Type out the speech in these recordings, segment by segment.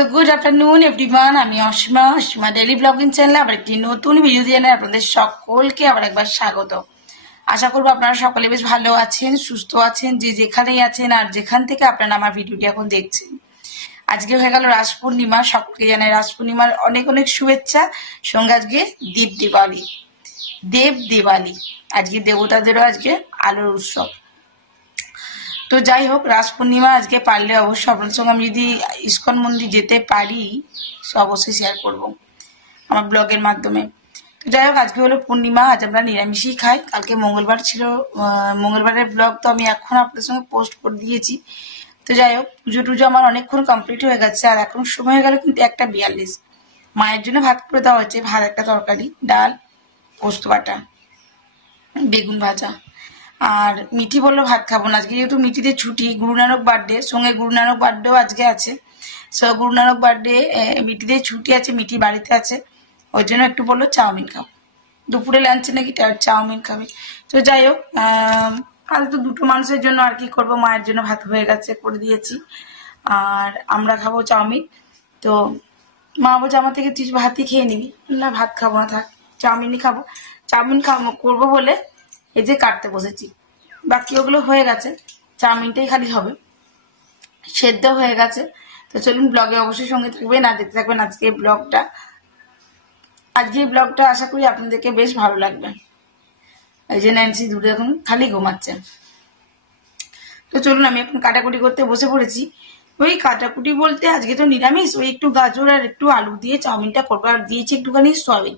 So good afternoon everyone আমি Asima Asima daily blogging চ্যানেলে আবার একটি নতুন ভিডিও দিয়ে আপনাদের সকলকে আবার একবার স্বাগত। আশা করব আপনারা সকলে বেশ ভালো আছেন, সুস্থ আছেন, যে যেখানেই আছেন আর যেখান থেকে আপনারা আমার ভিডিওটি এখন দেখছেন। আজকে হয়ে গেল রাস পূর্ণিমা, সকলকে জানাই রাস পূর্ণিমার অনেক অনেক শুভেচ্ছা। সঙ্গে আজকে দীপ দিওয়ালি। দেব দিওয়ালি। আজকে দেবতাদেরও আজকে আলোর উৎসব। তো যাই হোক, রাস পূর্ণিমা আজকে পারলে অবশ্যই আপনার সঙ্গে আমি যদি ইস্কন মন্দির যেতে পারি, সে অবশ্যই শেয়ার করব আমার ব্লগের মাধ্যমে। তো যাই হোক, আজকে হলো পূর্ণিমা, আজ আমরা নিরামিষই খাই। কালকে মঙ্গলবার ছিল মঙ্গলবারের ব্লগ তো আমি এখন আপনাদের সঙ্গে পোস্ট করে দিয়েছি। তো যাই হোক, পুজো টুজো আমার অনেকক্ষণ কমপ্লিট হয়ে গেছে, আর এখন সময় হয়ে গেল কিন্তু একটা বিয়াল্লিশ। মায়ের জন্য ভাত করে দেওয়া হয়েছে, ভাত, একটা তরকারি, ডাল, পোস্ত বাটা, বেগুন ভাজা। আর মিঠি বলল, ভাত খাব না। আজকে যেহেতু মিঠিদের ছুটি গুরু নানক বার্থডে সঙ্গে গুরু নানক বার্থডেও আজকে আছে। সো গুরু নানক বার্থডে মিঠিদের ছুটি আছে, মিঠি বাড়িতে আছে। ওই জন্য একটু বলল, চাউমিন খাব দুপুরে লাঞ্চে নাকি চাউমিন খাবে। তো যাই হোক ফালতু দুটো মানুষের জন্য আর কি করব, মায়ের জন্য ভাত হয়ে গেছে, করে দিয়েছি। আর আমরা খাব চাউমিন। তো মা বলছে, আমার থেকে তুই ভাতই খেয়ে নিবি। না, ভাত খাব না, থাক, চাউমিনই খাব। চাউমিন খাব, করব বলে এই যে কাটতে বসেছি। বাকি ওগুলো হয়ে গেছে। চাউমিনটাই খালি হবে। সেদ্ধ হয়ে গেছে। তো চলুন ব্লগে অবশ্যই সঙ্গে থাকবেন আর দেখতে থাকবেন আজকে ব্লগটা। আজকে ব্লগটা আশা করি আপনাদেরকে বেশ ভালো লাগবে। এই যে ন্যান্সি দূরে এখন খালি ঘুমাচ্ছে। তো চলুন, আমি এখন কাটাকুটি করতে বসে পড়েছি। ওই কাটাকুটি বলতে আজকে তো নিরামিষ। ওই একটু গাজর আর একটু আলু দিয়ে চাউমিনটা করব। আর দিয়েছি একটুখানি সয়াবিন।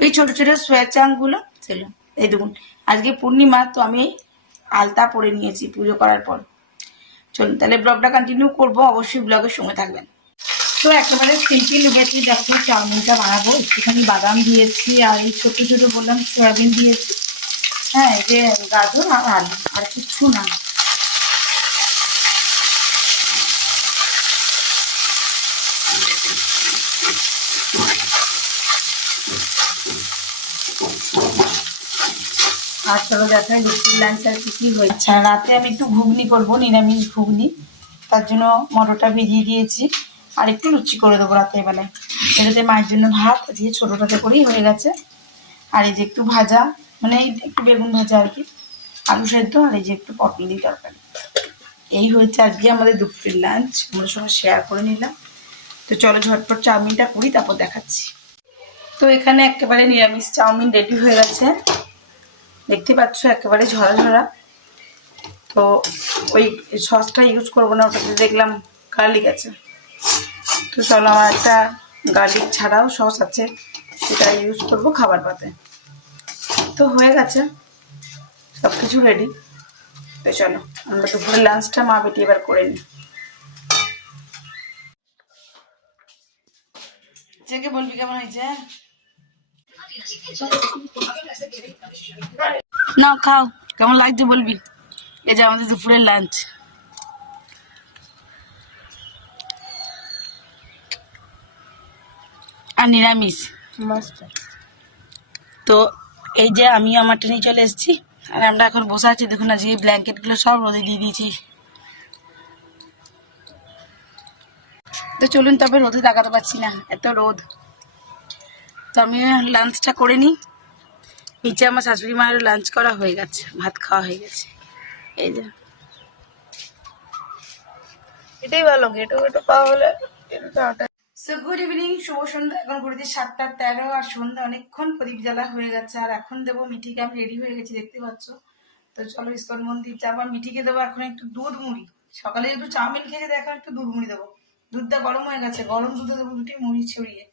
ওই ছোট ছোট সোয়া চাংগুলো। ছিল এই দেখুন, আজকে পূর্ণিমা, তো আমি আলতা পরে নিয়েছি পুজো করার পর। চলুন, তাহলে ব্লগটা কন্টিনিউ করব। অবশ্যই ব্লগের সঙ্গে থাকবেন। তো একেবারে সিম্পল বেশি দেখো, চাউমিনটা বানাবো। একটুখানি বাদাম দিয়েছি আর এই ছোটো ছোটো বললাম, সয়াবিন দিয়েছি। হ্যাঁ যে গাজর আর আলু, আর কিচ্ছু না। আর চলো দেখাই দুপুর লাঞ্চ আর কি কি হয়েছে? আর রাতে আমি একটু ঘুগনি করব, নিরামিষ ঘুগনি। তার জন্য মটরটা ভিজিয়ে দিয়েছি। আর একটু লুচি করে দেবো রাতের বেলায়। এটাতে মায়ের জন্য ভাত দিয়ে ছোটোটাতে করেই হয়ে গেছে। আর এই যে একটু ভাজা মানে একটু বেগুন ভাজা আর কি। আলু সেদ্ধ আর এই যে একটু পটল তরকারি। এই হয়েছে আজকে আমাদের দুপুরের লাঞ্চ। আমাদের সঙ্গে শেয়ার করে নিলাম। তো চলো ঝটপট চাউমিনটা করি, তারপর দেখাচ্ছি। তো এখানে একেবারে নিরামিষ চাউমিন রেডি হয়ে গেছে। দেখতে পাচ্ছ একেবারে ঝরা ঝরা তো ওই সসটা ইউজ করব না, ওটাতে দেখলাম গার্লিক আছে। তো চলো আমার একটা গার্লিক ছাড়াও সস আছে, সেটা ইউজ করব খাবার পাতে। তো হয়ে গেছে সব কিছু রেডি তো চলো, আমরা দুপুরে লাঞ্চটা মা বেটি এবার করে নিই। চেকে বলবি কেমন হয়েছে? না খাও। কেমন লাগছে বলবি? এই যে আমাদের দুপুরের লাঞ্চ আর নিরামিষ। তো এই যে আমি আমার ট্রেনে চলে এসেছি আর আমরা এখন বসে আছি দেখুন আজকে ব্ল্যাঙ্কেটগুলো সব রোদে দিয়ে দিয়েছি। তো চলুন তবে রোদে তাকাতে পারছি না এত রোদ। তো আমি লাঞ্চটা করে নিই। নিচে আমার শাশুড়ি মায়েরও লাঞ্চ করা হয়ে গেছে ভাত খাওয়া হয়ে গেছে। এই যে। এটাই ভালো গেটো গেটো পাওয়া হলে সো গুড ইভিনিং শুভ সন্ধ্যা। এখন ঘুরেছি সাতটা তেরো আর সন্ধ্যা অনেকক্ষণ প্রদীপ জ্বালা হয়ে গেছে। আর এখন দেবো মিঠিকে আমি রেডি হয়ে গেছি দেখতে পাচ্ছ? তো চলো ইস্কন মন্দির যাব। আর মিঠিকে দেবো এখন একটু দুধ মুড়ি। সকালে একটু চাউমিন খেয়েছে এখন একটু দুধ মুড়ি দেবো। দুধটা গরম হয়ে গেছে গরম দুধে দেবো দুটি মুড়ি ছড়িয়ে।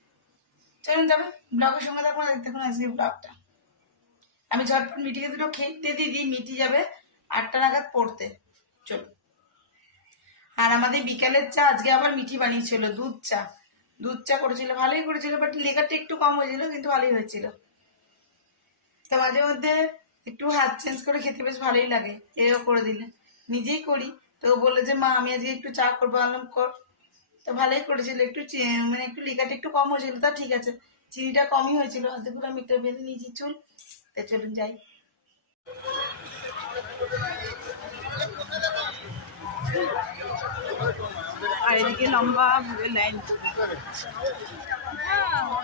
চলুন যাবে। ব্লগের সঙ্গে থাকুন দেখতে থাকুন আজকে ব্লগটা আমি ঝটপট মিঠিকে দুটো খেতে দিয়ে দিই মিঠি যাবে আটটা নাগাদ পড়তে। চলুন আর আমাদের বিকালের চা, আজকে আবার মিঠি বানিয়েছিল, দুধ চা। দুধ চা করেছিল, ভালোই করেছিল বাট লেখাটা একটু কম হয়েছিল, কিন্তু ভালোই হয়েছিল। তো মাঝে মধ্যে একটু হাত চেঞ্জ করে খেতে বেশ ভালোই লাগে। এও করে দিলে। নিজেই করি। তো ও বলল যে, মা, আমি আজকে একটু চা করব। আলম কর। তো ভালোই করেছিল একটু চি- মানে একটু লেখাটা একটু কম হয়েছিল তা ঠিক আছে। চিনিটা কমই হয়েছিল অর্ধেকগুলো আমি একটু বেঁধে নিয়েছি চুল। তো চলুন যাই। আর এদিকে লম্বা ভাবে লাইন আমার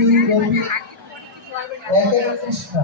ভেঙে গেছে কৃষ্ণ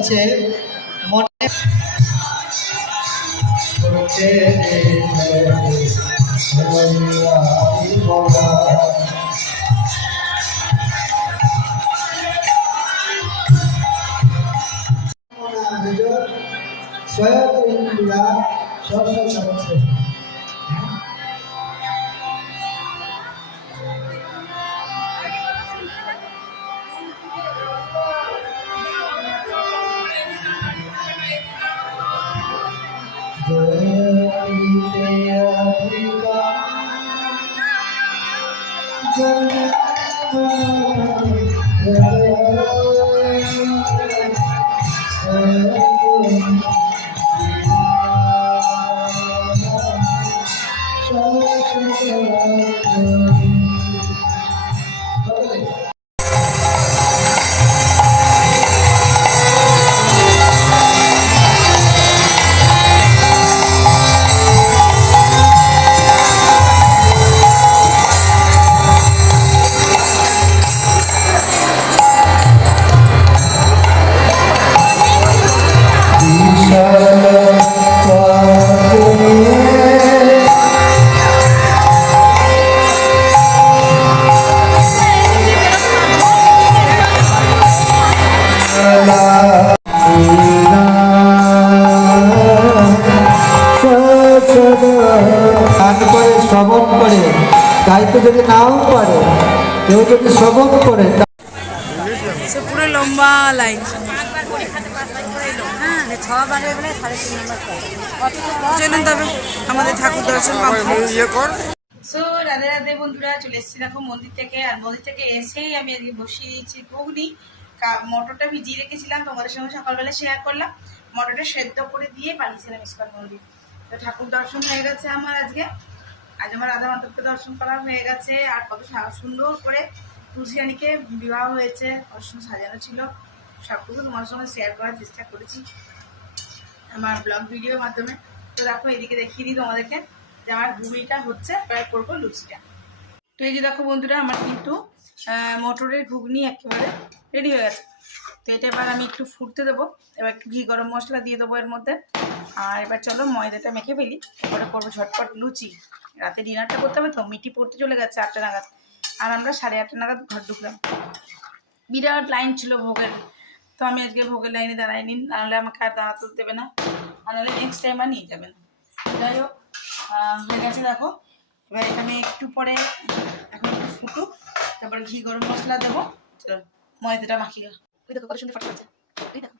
হচ্ছে মনে Okay, গাইতে যদি নাও পারে কেউ যদি শ্রবণ করে পুরো লম্বা লাইন চলুন তবে আমাদের ঠাকুর দর্শন সো রাধে রাধে বন্ধুরা চলে এসেছি দেখো মন্দির থেকে আর মন্দির থেকে এসেই আমি আজকে বসিয়ে দিয়েছি ঘুগনি। কা- মটরটা ভিজিয়ে রেখেছিলাম তোমাদের সঙ্গে সকালবেলা শেয়ার করলাম। মটরটা সেদ্ধ করে দিয়ে পাঠিয়েছিলাম ইস্কন মন্দির। তো ঠাকুর দর্শন হয়ে গেছে আমার আজকে। আজ আমার রাধা মাধবকে দর্শন করা হয়ে গেছে, আর কত সুন্দর করে তুলসিরানীকে বিবাহ হয়েছে সুন্দর সাজানো ছিল। সবটুকু তোমার সঙ্গে শেয়ার করার চেষ্টা করেছি আমার ব্লগ ভিডিওর মাধ্যমে। তো দেখো, এদিকে দেখিয়ে দিই তোমাদেরকে যে আমার ঘুগনিটা হচ্ছে প্রায় করব লুচিটা। তো এই যে দেখো বন্ধুরা, আমার কিন্তু মটরের ঘুগনি একেবারে রেডি হয়ে গেছে। তো এটা এবার আমি একটু ফুটতে দেবো। এবার একটু ঘি, গরম মশলা দিয়ে দেবো এর মধ্যে। আর এবার চলো ময়দাটা মেখে ফেলি। এবারে করব ঝটপট লুচি। রাতে ডিনারটা করতে হবে তো মিটি পড়তে চলে গেছে আটটা নাগাদ। আর আমরা সাড়ে আটটা নাগাদ ঘর ঢুকলাম। বিরাট লাইন ছিল ভোগের। তো আমি আজকে ভোগের লাইনে দাঁড়াইনি নাহলে আমাকে আর দাঁড়াতে দেবে না, আর নাহলে নেক্সট টাইম আর নিয়ে যাবে না। যাই হোক হয়ে গেছে দেখো। এবার এখানে একটু পরে, এখন একটু ফুটুক, তারপরে ঘি গরম মশলা দেবো। চলো, ময়দাটা মাখিয়ে ওই কত সুন্দর ফাটা দেখো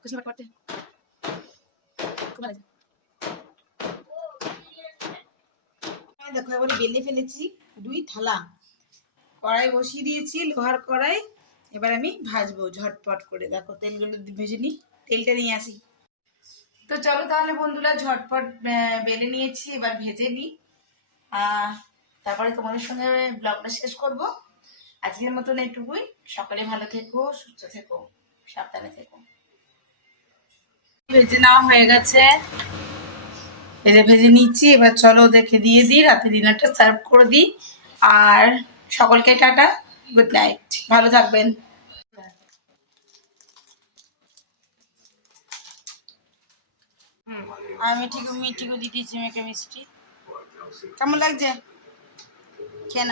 খুশি ফাট খুব ভালো লাগছে। আমি দেখো, এবারে বেলে ফেলেছি দুই থালা। কড়াই বসিয়ে দিয়েছি, লোহার কড়াই। এবার আমি ভাজবো ঝটপট করে। দেখো, তেলগুলো ভেজে নিই, তেলটা নিয়ে আসি। তো চলো তাহলে বন্ধুরা, ঝটপট বেলে নিয়েছি, এবার ভেজে নিই। তারপরে তোমাদের সঙ্গে ব্লগটা শেষ করব। আজকের মতন এইটুকুই সকালে ভালো থেকো, সুস্থ থেকো, সাবধানে থেকো। ভেজে নেওয়া হয়ে গেছে। ভেজে ভেজে নিচ্ছি, এবার চলো ওদেরকে দিয়ে দিই, রাতে ডিনারটা সার্ভ করে দিই। আর সকলকে টাটা গুড নাইট ভালো থাকবেন। আমি ঠিক মিষ্টিকে দিয়ে দিয়েছি, মেয়েকে মিষ্টি। কেমন লাগছে? কেন